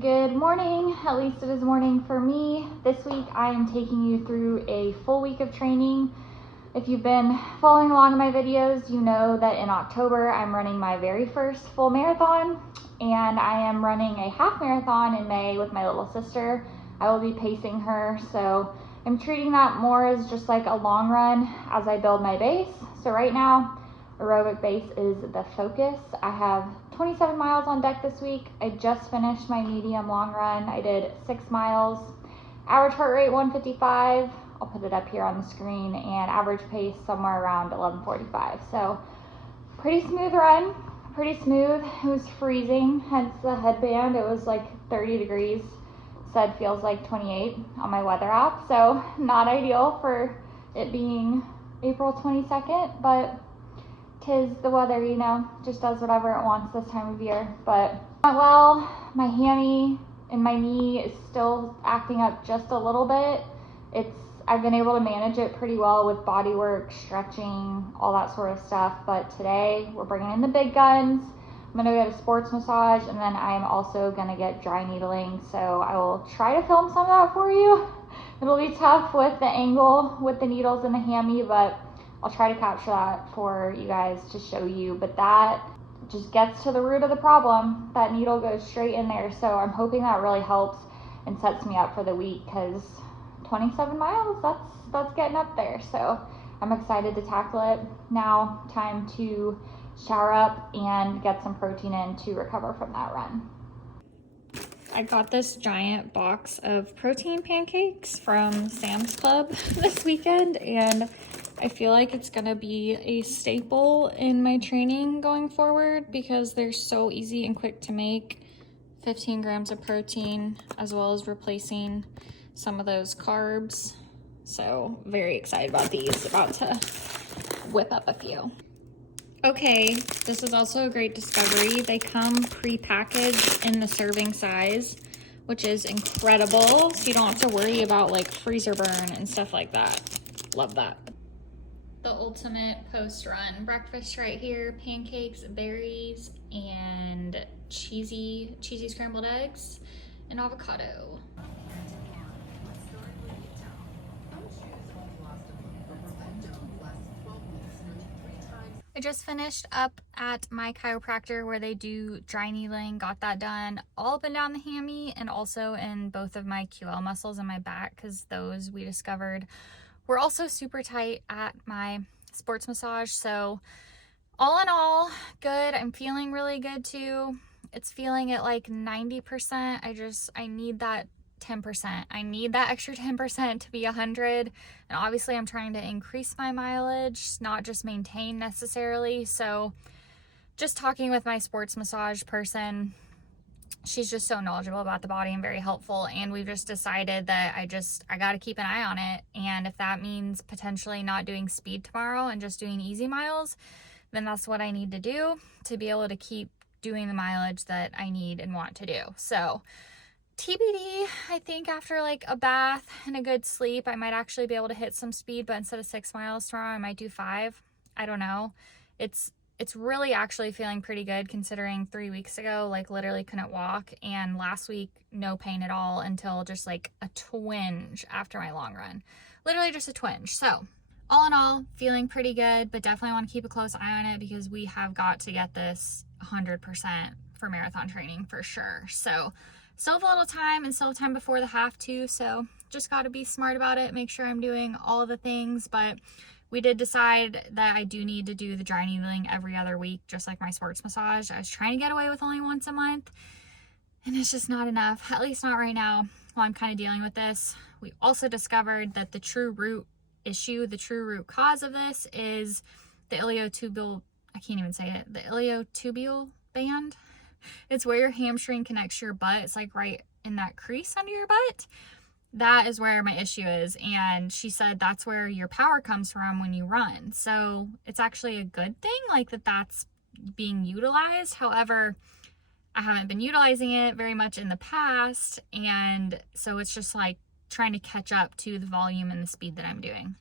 Good morning, at least it is morning for me. This week I am taking you through a full week of training. If you've been following along in my videos, you know that in October I'm running my very first full marathon, and I am running a half marathon in May with my little sister. I will be pacing her, so I'm treating that more as just like a long run as I build my base. So right now, aerobic base is the focus. I have 27 miles on deck this week. I just finished my medium long run. I did 6 miles, average heart rate 155. I'll put it up here on the screen, and average pace somewhere around 11:45. So pretty smooth run, pretty smooth. It was freezing, hence the headband. It was like 30 degrees. Said feels like 28 on my weather app. So not ideal for it being April 22nd, but 'tis the weather, you know, just does whatever it wants this time of year. But well, my hammy and my knee is still acting up just a little bit. I've been able to manage it pretty well with body work, stretching, all that sort of stuff. But today we're bringing in the big guns. I'm gonna get a sports massage, and then I'm also gonna get dry needling. So I will try to film some of that for you. It'll be tough with the angle with the needles and the hammy, but I'll try to capture that for you guys to show you. But that just gets to the root of the problem. That needle goes straight in there. So I'm hoping that really helps and sets me up for the week, because 27 miles, that's getting up there. So I'm excited to tackle it. Now time to shower up and get some protein in to recover from that run. I got this giant box of protein pancakes from Sam's Club this weekend, and I feel like it's gonna be a staple in my training going forward because they're so easy and quick to make. 15 grams of protein, as well as replacing some of those carbs. So very excited about these, about to whip up a few. Okay, this is also a great discovery. They come pre-packaged in the serving size, which is incredible. So you don't have to worry about like freezer burn and stuff like that. Love that. The ultimate post-run breakfast right here: pancakes, berries, and cheesy scrambled eggs and avocado. I just finished up at my chiropractor where they do dry needling. Got that done all up and down the hammy, and also in both of my QL muscles in my back, because those we discovered were also super tight at my sports massage. So all in all, good. I'm feeling really good too. It's feeling at like 90%. I need that 10%. I need that extra 10% to be 100. And obviously I'm trying to increase my mileage, not just maintain necessarily. So just talking with my sports massage person, she's just so knowledgeable about the body and very helpful. And we've just decided that I got to keep an eye on it. And if that means potentially not doing speed tomorrow and just doing easy miles, then that's what I need to do to be able to keep doing the mileage that I need and want to do. So TBD, I think after like a bath and a good sleep, I might actually be able to hit some speed, but instead of 6 miles tomorrow, I might do 5. I don't know. It's really actually feeling pretty good, considering 3 weeks ago, like literally couldn't walk, and last week, no pain at all until just like a twinge after my long run. Literally just a twinge. So all in all, feeling pretty good, but definitely want to keep a close eye on it because we have got to get this 100% for marathon training for sure. So still have a little time, and still have time before the half too, so just got to be smart about it, make sure I'm doing all of the things. But we did decide that I do need to do the dry needling every other week, just like my sports massage. I was trying to get away with only once a month, and it's just not enough, at least not right now while I'm kind of dealing with this. We also discovered that the true root cause of this is the iliotibial, I can't even say it, the iliotibial band. It's where your hamstring connects to your butt. It's like right in that crease under your butt. That is where my issue is. And she said that's where your power comes from when you run. So it's actually a good thing, like that's being utilized. However, I haven't been utilizing it very much in the past. And so it's just like trying to catch up to the volume and the speed that I'm doing.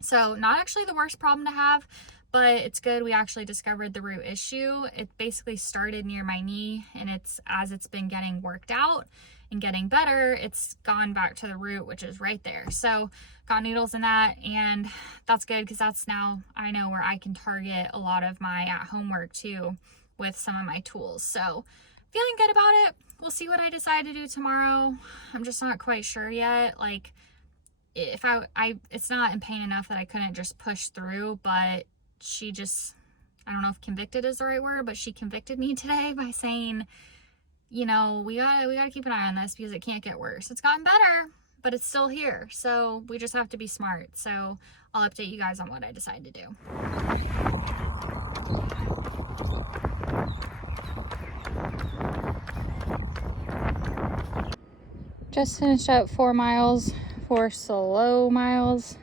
So not actually the worst problem to have, but it's good. We actually discovered the root issue. It basically started near my knee, and as it's been getting worked out and getting better, it's gone back to the root, which is right there. So got needles in that, and that's good because that's now I know where I can target a lot of my at-home work too with some of my tools. So feeling good about it. We'll see what I decide to do tomorrow. I'm just not quite sure yet. Like, if it's not in pain enough that I couldn't just push through, but she just, I don't know if convicted is the right word, but she convicted me today by saying, you know, we gotta keep an eye on this because it can't get worse. It's gotten better, but it's still here. So we just have to be smart. So I'll update you guys on what I decide to do. Just finished up 4 miles, 4 slow miles.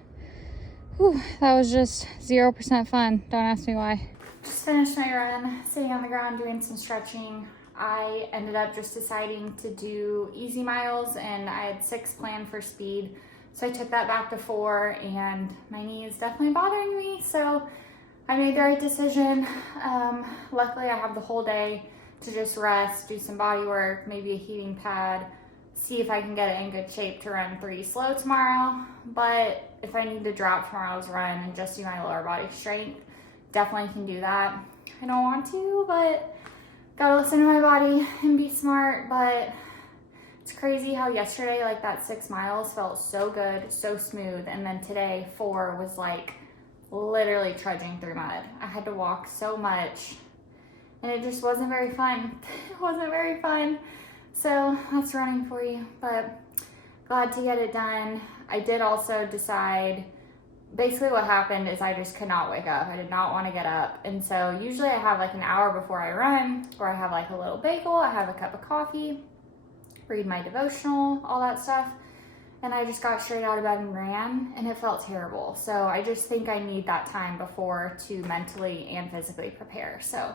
Whew, that was just 0% fun. Don't ask me why. Just finished my run, sitting on the ground doing some stretching. I ended up just deciding to do easy miles, and I had 6 planned for speed. So I took that back to 4, and my knee is definitely bothering me. So I made the right decision. Luckily I have the whole day to just rest, do some body work, maybe a heating pad, see if I can get it in good shape to run 3 slow tomorrow. But if I need to drop tomorrow's run and just do my lower body strength, definitely can do that. I don't want to, but gotta listen to my body and be smart. But it's crazy how yesterday, like that 6 miles felt so good, so smooth. And then today 4 was like literally trudging through mud. I had to walk so much and it just wasn't very fun. It wasn't very fun. So that's running for you, but glad to get it done. I did also decide, basically what happened is I just could not wake up. I did not want to get up. And so usually I have like an hour before I run, or I have like a little bagel, I have a cup of coffee, read my devotional, all that stuff. And I just got straight out of bed and ran, and it felt terrible. So I just think I need that time before to mentally and physically prepare. So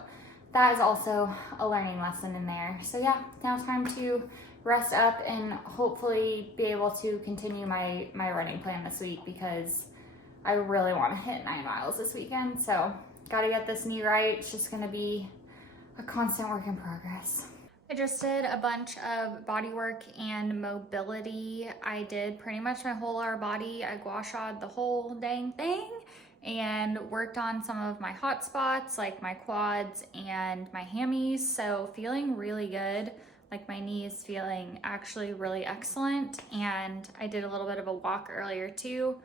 that is also a learning lesson in there. So yeah, now it's time to rest up and hopefully be able to continue my running plan this week, because I really want to hit 9 miles this weekend. So gotta get this knee right. It's just gonna be a constant work in progress. I just did a bunch of body work and mobility. I did pretty much my whole lower body. I gua sha'd the whole dang thing and worked on some of my hot spots like my quads and my hammies. So feeling really good. Like my knee is feeling actually really excellent. And I did a little bit of a walk earlier too.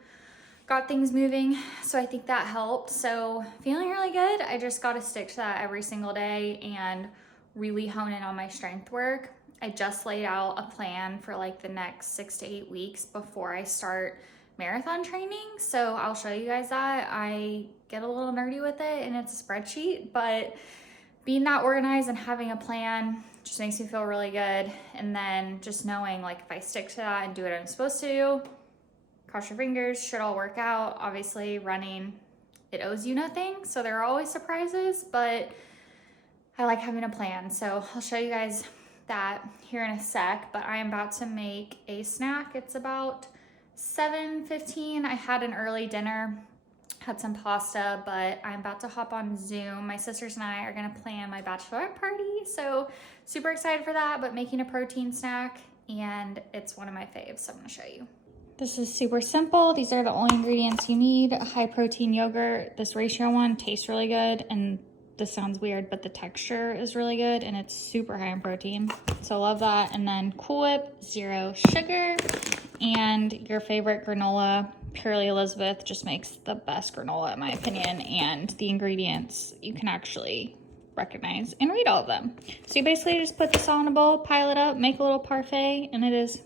Got things moving, so I think that helped. So feeling really good. I just got to stick to that every single day and really hone in on my strength work. I just laid out a plan for like the next 6 to 8 weeks before I start marathon training. So I'll show you guys that. I get a little nerdy with it and it's a spreadsheet, but being that organized and having a plan just makes me feel really good. And then just knowing like if I stick to that and do what I'm supposed to do, cross your fingers, should all work out. Obviously running, it owes you nothing. So there are always surprises, but I like having a plan. So I'll show you guys that here in a sec, but I am about to make a snack. It's about 7:15. I had an early dinner, had some pasta, but I'm about to hop on Zoom. My sisters and I are gonna plan my bachelorette party. So super excited for that, but making a protein snack, and it's one of my faves, so I'm gonna show you. This is super simple. These are the only ingredients you need. A high protein yogurt. This ratio one tastes really good, and this sounds weird, but the texture is really good and it's super high in protein. So love that. And then Cool Whip, 0 sugar, and your favorite granola. Purely Elizabeth just makes the best granola in my opinion, and the ingredients you can actually recognize and read all of them. So you basically just put this all in a bowl, pile it up, make a little parfait, and it is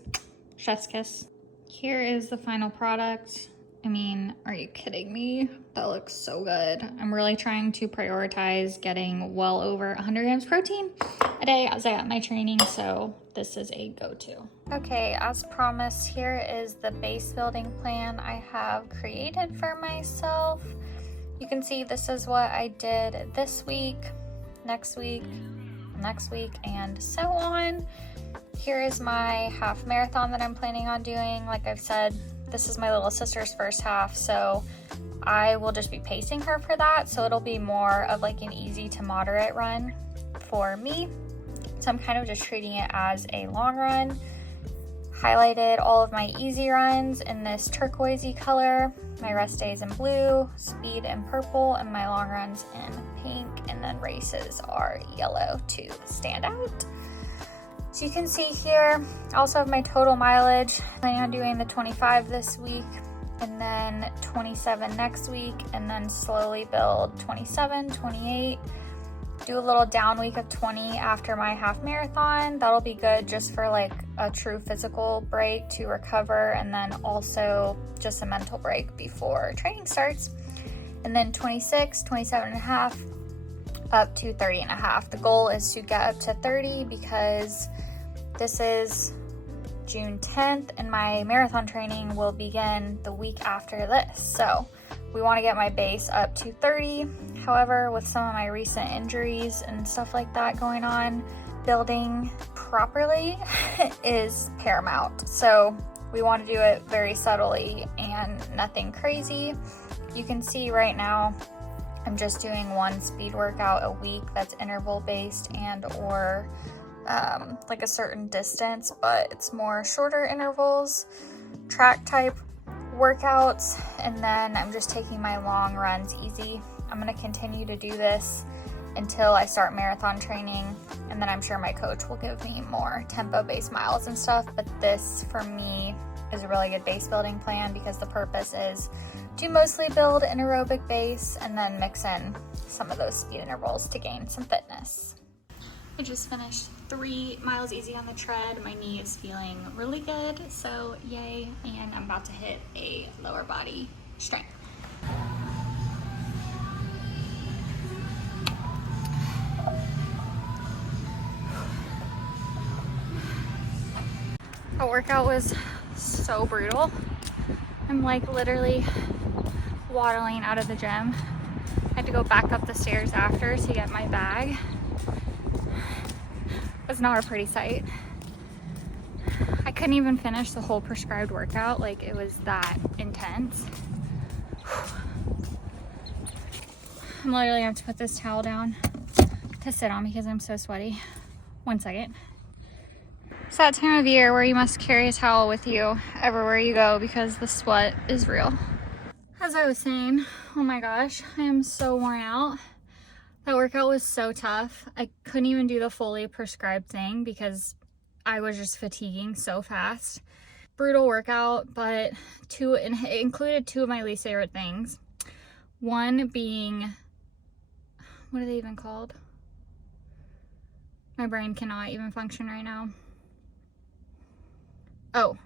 chef's kiss. Here is the final product. I mean, are you kidding me? That looks so good. I'm really trying to prioritize getting well over 100 grams protein a day as I got my training, so this is a go-to. Okay, as promised, here is the base building plan I have created for myself. You can see this is what I did this week, next week, and so on. Here is my half marathon that I'm planning on doing. Like I've said, This is my little sister's first half, so I will just be pacing her for that. So it'll be more of like an easy to moderate run for me. So I'm kind of just treating it as a long run. Highlighted all of my easy runs in this turquoisey color, my rest days in blue, speed in purple, and my long runs in pink, and then races are yellow to stand out. So you can see here, I also have my total mileage. Planning on doing the 25 this week, and then 27 next week, and then slowly build 27, 28, do a little down week of 20 after my half marathon. That'll be good just for like a true physical break to recover, and then also just a mental break before training starts. And then 26, 27 and a half, up to 30 and a half. The goal is to get up to 30 because this is June 10th and my marathon training will begin the week after this. So we want to get my base up to 30. However, with some of my recent injuries and stuff like that going on, building properly is paramount. So we want to do it very subtly and nothing crazy. You can see right now, I'm just doing one speed workout a week that's interval based and or like a certain distance, but it's more shorter intervals, track type workouts, and then I'm just taking my long runs easy. I'm going to continue to do this until I start marathon training, and then I'm sure my coach will give me more tempo-based miles and stuff, but this for me is a really good base building plan because the purpose is to mostly build an aerobic base and then mix in some of those speed intervals to gain some fitness. I just finished 3 miles easy on the tread. My knee is feeling really good, so yay, and I'm about to hit a lower body strength. The workout was so brutal. I'm like literally waddling out of the gym. I had to go back up the stairs after to get my bag. It was not a pretty sight. I couldn't even finish the whole prescribed workout, like it was that intense. I'm literally gonna have to put this towel down to sit on because I'm so sweaty. 1 second. It's that time of year where you must carry a towel with you everywhere you go because the sweat is real. As I was saying, oh my gosh, I am so worn out. That workout was so tough. I couldn't even do the fully prescribed thing because I was just fatiguing so fast. Brutal workout, but it included 2 of my least favorite things. One being, what are they even called? My brain cannot even function right now. Oh,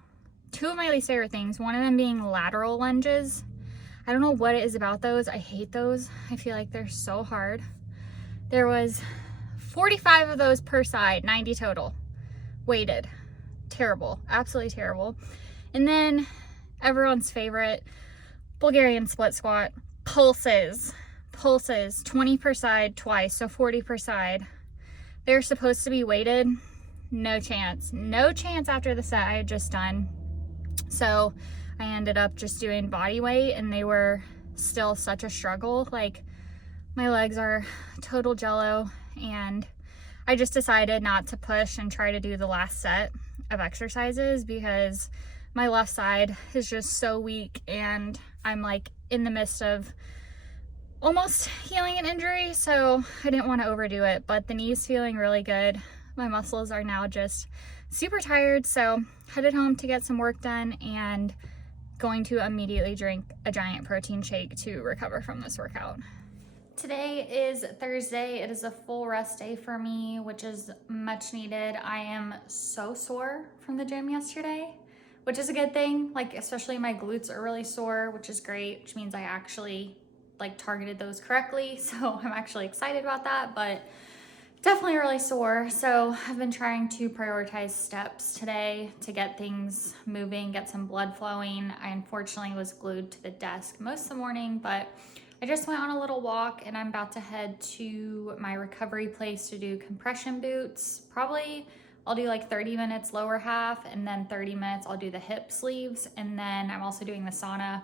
2 of my least favorite things. One of them being lateral lunges. I don't know what it is about those. I hate those. I feel like they're so hard. There was 45 of those per side, 90 total. Weighted. Terrible. Absolutely terrible. And then everyone's favorite, Bulgarian split squat. Pulses. 20 per side twice, so 40 per side. They're supposed to be weighted. No chance. No chance after the set I had just done. So I ended up just doing body weight, and they were still such a struggle. Like, my legs are total jello, and I just decided not to push and try to do the last set of exercises because my left side is just so weak, and I'm like in the midst of almost healing an injury, so I didn't want to overdo it. But the knee's feeling really good. My muscles are now just super tired, so headed home to get some work done and going to immediately drink a giant protein shake to recover from this workout. Today is Thursday. It is a full rest day for me, which is much needed. I am so sore from the gym yesterday, which is a good thing. Like, especially my glutes are really sore, which is great, which means I actually like targeted those correctly. So I'm actually excited about that, but definitely really sore. So I've been trying to prioritize steps today to get things moving, get some blood flowing. I unfortunately was glued to the desk most of the morning, but I just went on a little walk, and I'm about to head to my recovery place to do compression boots. Probably I'll do like 30 minutes lower half, and then 30 minutes I'll do the hip sleeves, and then I'm also doing the sauna,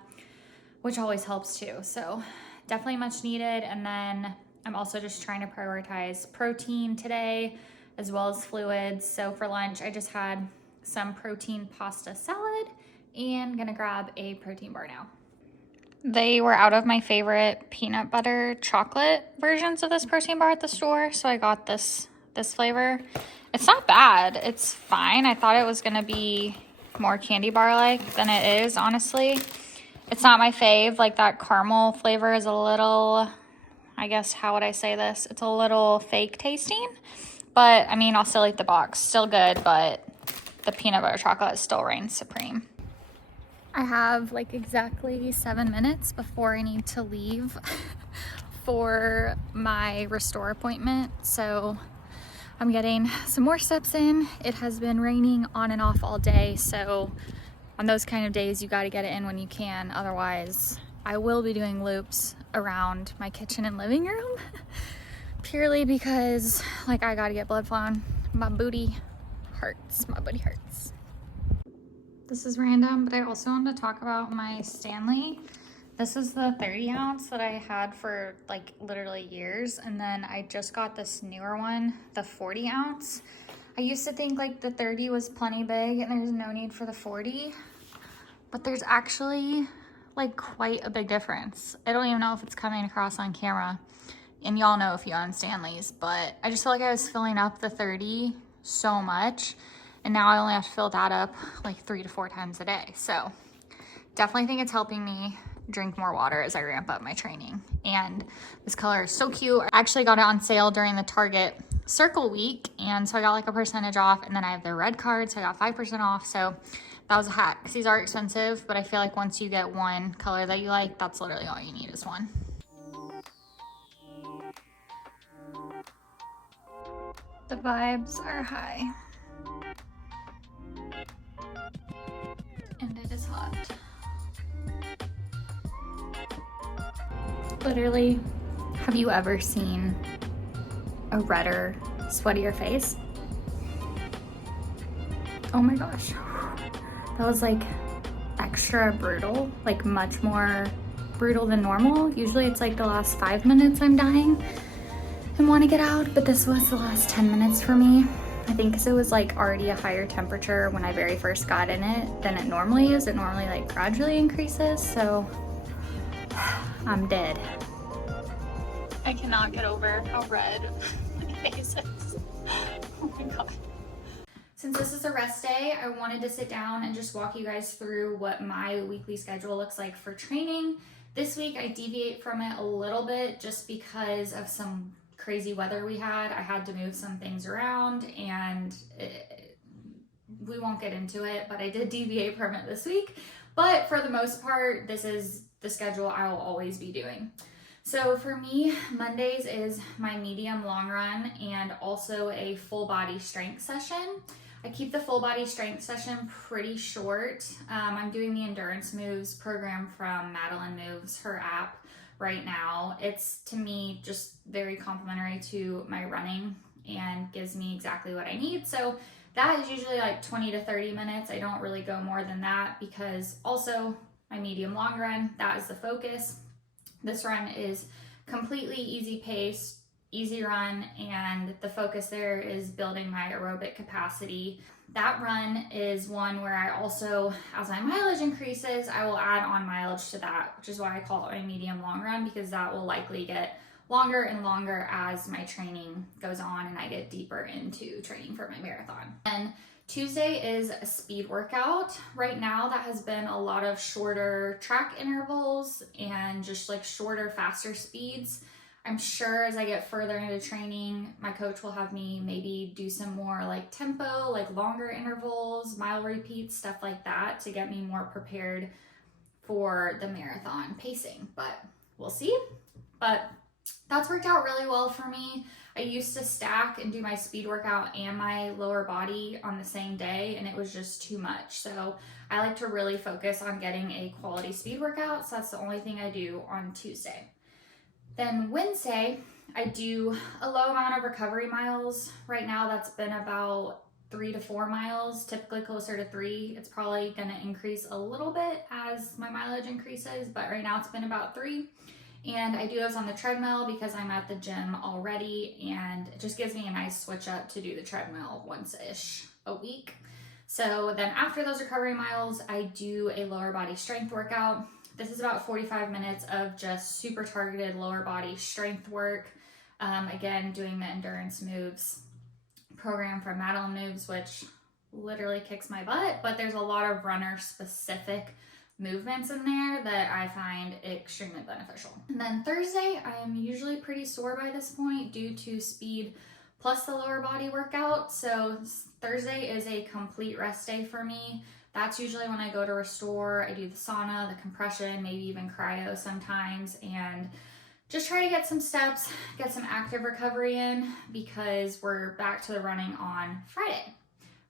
which always helps too. So definitely much needed. And then I'm also just trying to prioritize protein today as well as fluids. So for lunch, I just had some protein pasta salad and gonna grab a protein bar now. They were out of my favorite peanut butter chocolate versions of this protein bar at the store, so I got this flavor. It's not bad, it's fine. I thought it was gonna be more candy bar-like than it is, honestly. It's not my fave. Like, that caramel flavor is a little, I guess, how would I say this? It's a little fake tasting, but I mean, I'll still eat the box. Still good, but the peanut butter chocolate still reigns supreme. I have like exactly 7 minutes before I need to leave for my restore appointment. So I'm getting some more steps in. It has been raining on and off all day. So on those kind of days, you got to get it in when you can. Otherwise, I will be doing loops around my kitchen and living room purely because like I got to get blood flowing. My booty hurts. My booty hurts. This is random, but I also wanted to talk about my Stanley. This is the 30 ounce that I had for like literally years. And then I just got this newer one, the 40 ounce. I used to think like the 30 was plenty big and there's no need for the 40, but there's actually like quite a big difference. I don't even know if it's coming across on camera, and y'all know if you own Stanleys, but I just felt like I was filling up the 30 so much. And now I only have to fill that up like 3 to 4 times a day. So definitely think it's helping me drink more water as I ramp up my training. And this color is so cute. I actually got it on sale during the Target Circle Week. And so I got like a percentage off, and then I have their red card, so I got 5% off. So that was a hack, because these are expensive, but I feel like once you get one color that you like, that's literally all you need is one. The vibes are high. And it is hot. Literally, have you ever seen a redder, sweatier face? Oh my gosh. That was like extra brutal, like much more brutal than normal. Usually it's like the last 5 minutes I'm dying and want to get out, but this was the last 10 minutes for me. I think because it was like already a higher temperature when I very first got in it than it normally is. It normally like gradually increases, so I'm dead. I cannot get over how red my face is. Oh my god. Since this is a rest day, I wanted to sit down and just walk you guys through what my weekly schedule looks like for training. This week I deviate from it a little bit just because of some crazy weather we had. I had to move some things around, and we won't get into it, but I did deviate from it this week. But for the most part, this is the schedule I will always be doing. So for me, Mondays is my medium long run and also a full body strength session. I keep the full body strength session pretty short. I'm doing the endurance moves program from Madeline Moves, her app, right now. It's, to me, just very complimentary to my running and gives me exactly what I need. So that is usually like 20 to 30 minutes. I don't really go more than that because also my medium long run, that is the focus. This run is completely easy pace, easy run, and the focus there is building my aerobic capacity. That run is one where I also, as my mileage increases, I will add on mileage to that, which is why I call it my medium long run, because that will likely get longer and longer as my training goes on and I get deeper into training for my marathon. And Tuesday is a speed workout. Right now that has been a lot of shorter track intervals and just like shorter, faster speeds. I'm sure as I get further into training, my coach will have me maybe do some more like tempo, like longer intervals, mile repeats, stuff like that to get me more prepared for the marathon pacing, but we'll see. But that's worked out really well for me. I used to stack and do my speed workout and my lower body on the same day, and it was just too much. So I like to really focus on getting a quality speed workout. So that's the only thing I do on Tuesday. Then Wednesday, I do a low amount of recovery miles. Right now, that's been about 3 to 4 miles, typically closer to 3. It's probably going to increase a little bit as my mileage increases, but right now it's been about 3. And I do those on the treadmill because I'm at the gym already, and it just gives me a nice switch up to do the treadmill once-ish a week. So then after those recovery miles, I do a lower body strength workout. This is about 45 minutes of just super targeted lower body strength work. Again, doing the endurance moves program from Madeline Moves, which literally kicks my butt, but there's a lot of runner specific movements in there that I find extremely beneficial. And then Thursday, I am usually pretty sore by this point due to speed plus the lower body workout. So Thursday is a complete rest day for me. That's usually when I go to restore. I do the sauna, the compression, maybe even cryo sometimes, and just try to get some steps, get some active recovery in, because we're back to the running on Friday.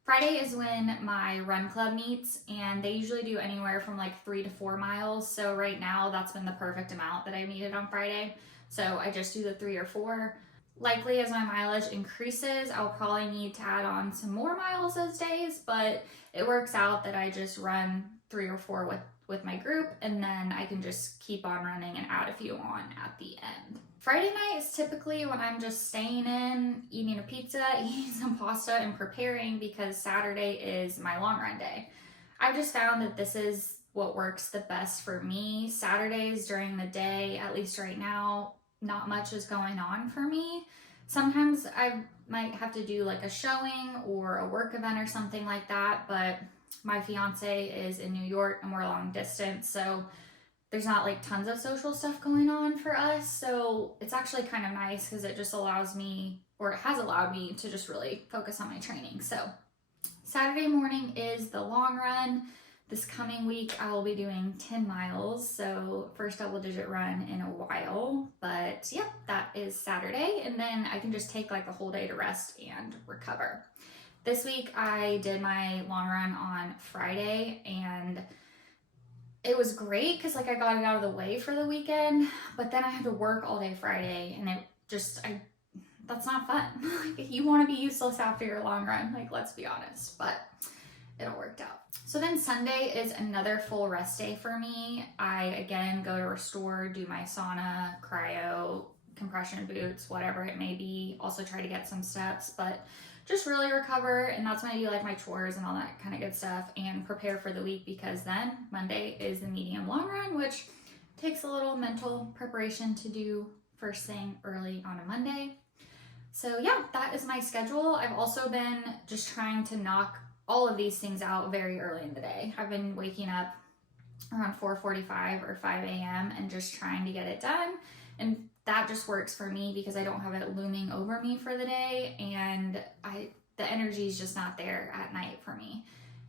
Friday is when my run club meets, and they usually do anywhere from like 3 to 4 miles. So right now that's been the perfect amount that I needed on Friday. So I just do the 3 or 4. Likely as my mileage increases, I'll probably need to add on some more miles those days, but it works out that I just run 3 or 4 with my group, and then I can just keep on running and add a few on at the end. Friday night is typically when I'm just staying in, eating a pizza, eating some pasta, and preparing, because Saturday is my long run day. I've just found that this is what works the best for me. Saturdays during the day, at least right now, not much is going on for me. Sometimes I might have to do like a showing or a work event or something like that, but my fiance is in New York and we're long distance, so there's not like tons of social stuff going on for us. So it's actually kind of nice because it just allows me, or it has allowed me, to just really focus on my training. So Saturday morning is the long run. This coming week I will be doing 10 miles, so first double digit run in a while. But yep, that is Saturday, and then I can just take like the whole day to rest and recover. This week I did my long run on Friday, and it was great because like I got it out of the way for the weekend, but then I had to work all day Friday, and that's not fun. Like, you want to be useless after your long run, like, let's be honest, but it all worked out. So then Sunday is another full rest day for me. I again go to restore, do my sauna, cryo, compression boots, whatever it may be. Also try to get some steps, but just really recover. And that's when I do like my chores and all that kind of good stuff and prepare for the week, because then Monday is the medium long run, which takes a little mental preparation to do first thing early on a Monday. So yeah, that is my schedule. I've also been just trying to knock all of these things out very early in the day. I've been waking up around 4:45 or 5 a.m. and just trying to get it done. And that just works for me because I don't have it looming over me for the day, and the energy is just not there at night for me.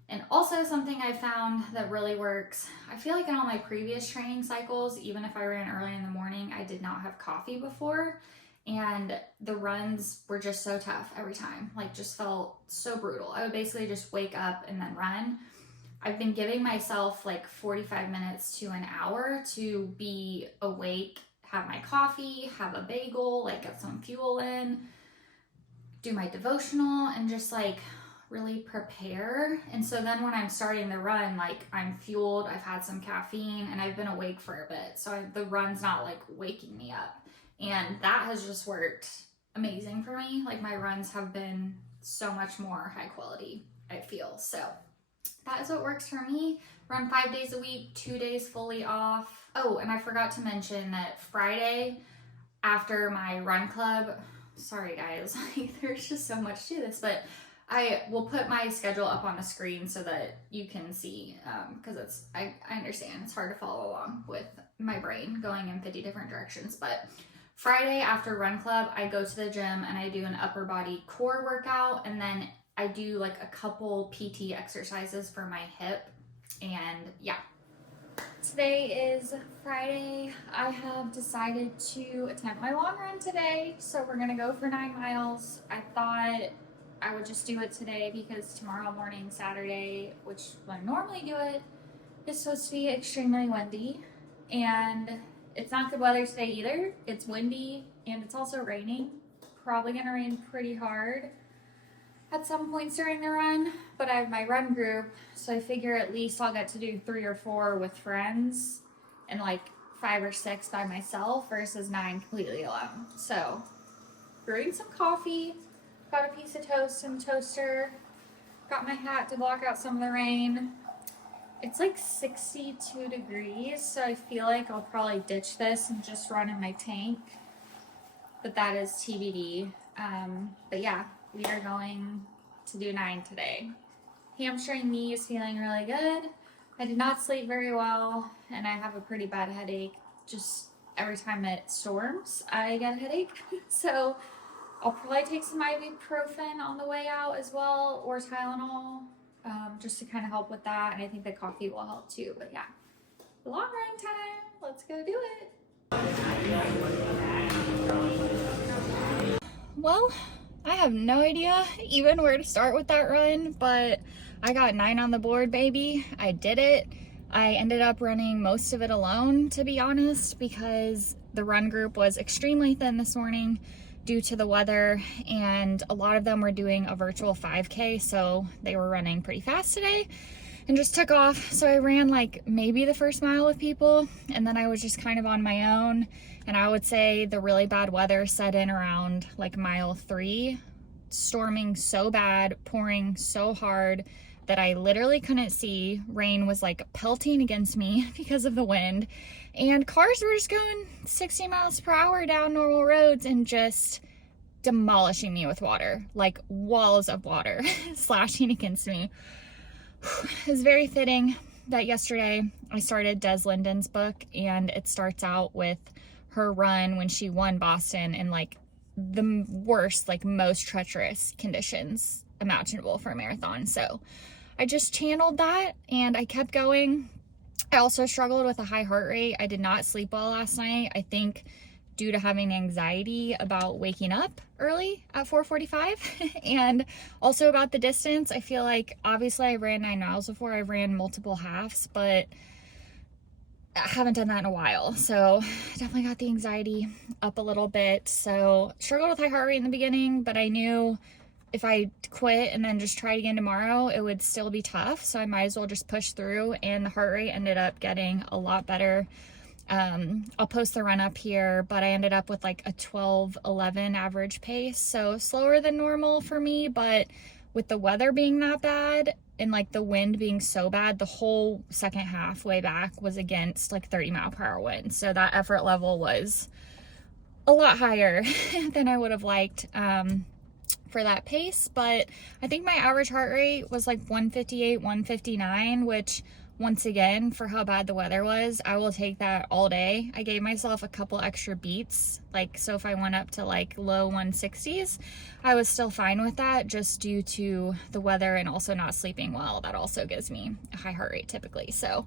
And also something I found that really works, I feel like in all my previous training cycles, even if I ran early in the morning, I did not have coffee before. And the runs were just so tough every time, like just felt so brutal. I would basically just wake up and then run. I've been giving myself like 45 minutes to an hour to be awake, have my coffee, have a bagel, like get some fuel in, do my devotional, and just like really prepare. And so then when I'm starting the run, like I'm fueled, I've had some caffeine, and I've been awake for a bit. So the run's not like waking me up. And that has just worked amazing for me. Like my runs have been so much more high quality, I feel. So that is what works for me. Run 5 days a week, 2 days fully off. Oh, and I forgot to mention that Friday after my run club, sorry guys, like there's just so much to this, but I will put my schedule up on the screen so that you can see, because I understand it's hard to follow along with my brain going in 50 different directions. But Friday after run club, I go to the gym and I do an upper body core workout, and then I do like a couple PT exercises for my hip. And yeah, today is Friday. I have decided to attempt my long run today, so we're gonna go for 9 miles. I thought I would just do it today because tomorrow morning, Saturday, which when I normally do it, is supposed to be extremely windy, and it's not good weather today either. It's windy and it's also raining. Probably gonna rain pretty hard. at some points during the run, but I have my run group, so I figure at least I'll get to do 3 or 4 with friends and like 5 or 6 by myself versus 9 completely alone. So brewing some coffee, got a piece of toast in the toaster, got my hat to block out some of the rain. It's like 62 degrees, so I feel like I'll probably ditch this and just run in my tank, but that is TBD. But yeah, we are going to do 9 today. Hamstring knee is feeling really good. I did not sleep very well, and I have a pretty bad headache. Just every time it storms, I get a headache. So I'll probably take some ibuprofen on the way out as well, or Tylenol, just to kind of help with that. And I think the coffee will help too. But yeah, long run time. Let's go do it. Well, I have no idea even where to start with that run, but I got 9 on the board, baby. I did it. I ended up running most of it alone, to be honest, because the run group was extremely thin this morning due to the weather, and a lot of them were doing a virtual 5K, so they were running pretty fast today and just took off. So I ran like maybe the first mile with people, and then I was just kind of on my own. And I would say the really bad weather set in around like mile 3, storming so bad, pouring so hard that I literally couldn't see. Rain was like pelting against me because of the wind, and cars were just going 60 miles per hour down normal roads and just demolishing me with water, like walls of water slashing against me. It was very fitting that yesterday I started Des Linden's book, and it starts out with her run when she won Boston in like the worst, like most treacherous conditions imaginable for a marathon. So I just channeled that and I kept going. I also struggled with a high heart rate. I did not sleep well last night. I think due to having anxiety about waking up early at 4:45 and also about the distance. I feel like obviously I ran 9 miles before. I ran multiple halves, but I haven't done that in a while, so definitely got the anxiety up a little bit. So struggled with high heart rate in the beginning, but I knew if I quit and then just tried again tomorrow, it would still be tough. So I might as well just push through, and the heart rate ended up getting a lot better. I'll post the run up here, but I ended up with like a 12:11 average pace, so slower than normal for me. But with the weather being that bad and like the wind being so bad, the whole second half way back was against like 30-mile-per-hour wind. So that effort level was a lot higher than I would have liked for that pace. But I think my average heart rate was like 158, 159, which once again, for how bad the weather was, I will take that all day. I gave myself a couple extra beats, like, so if I went up to like low 160s, I was still fine with that, just due to the weather and also not sleeping well. That also gives me a high heart rate typically. So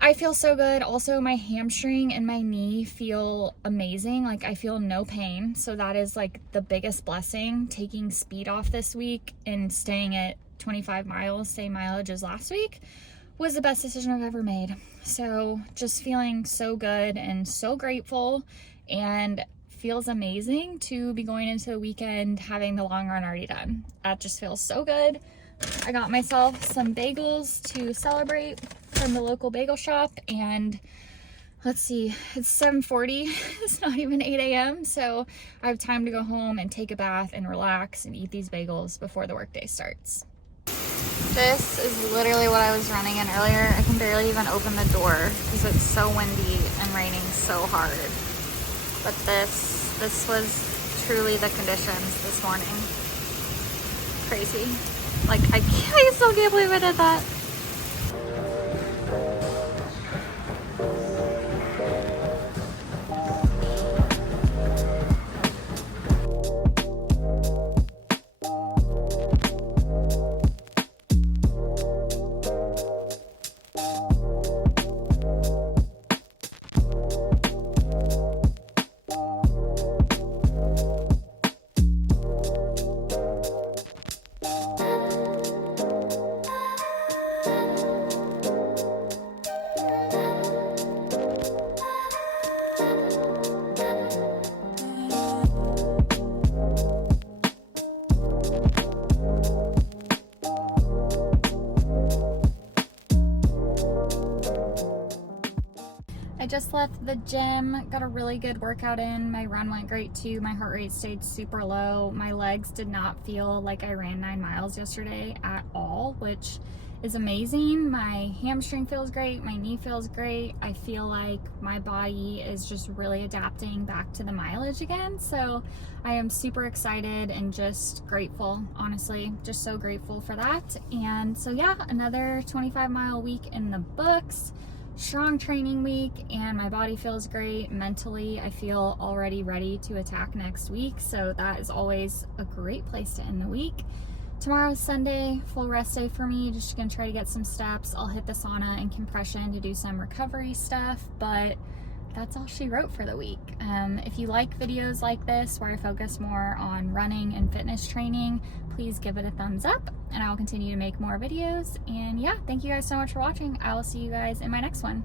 I feel so good. Also, my hamstring and my knee feel amazing. Like, I feel no pain. So that is like the biggest blessing. Taking speed off this week and staying at 25 miles, same mileage as last week, was the best decision I've ever made. So just feeling so good and so grateful, and feels amazing to be going into the weekend having the long run already done. That just feels so good. I got myself some bagels to celebrate from the local bagel shop, and let's see, it's 7:40. It's not even 8 a.m. So I have time to go home and take a bath and relax and eat these bagels before the workday starts. This is literally what I was running in earlier. I can barely even open the door because it's so windy and raining so hard. But this was truly the conditions this morning. Crazy. Like, I still can't believe I did that. I just left the gym, got a really good workout in. My run went great too. My heart rate stayed super low. My legs did not feel like I ran 9 miles yesterday at all, which is amazing. My hamstring feels great. My knee feels great. I feel like my body is just really adapting back to the mileage again. So I am super excited and just grateful, honestly, just so grateful for that. And so yeah, another 25-mile week in the books. Strong training week, and my body feels great. Mentally, I feel already ready to attack next week, so that is always a great place to end the week. Tomorrow's Sunday, full rest day for me. Just gonna try to get some steps. I'll hit the sauna and compression to do some recovery stuff, but that's all she wrote for the week. If you like videos like this where I focus more on running and fitness training, please give it a thumbs up and I will continue to make more videos. And yeah, thank you guys so much for watching. I will see you guys in my next one.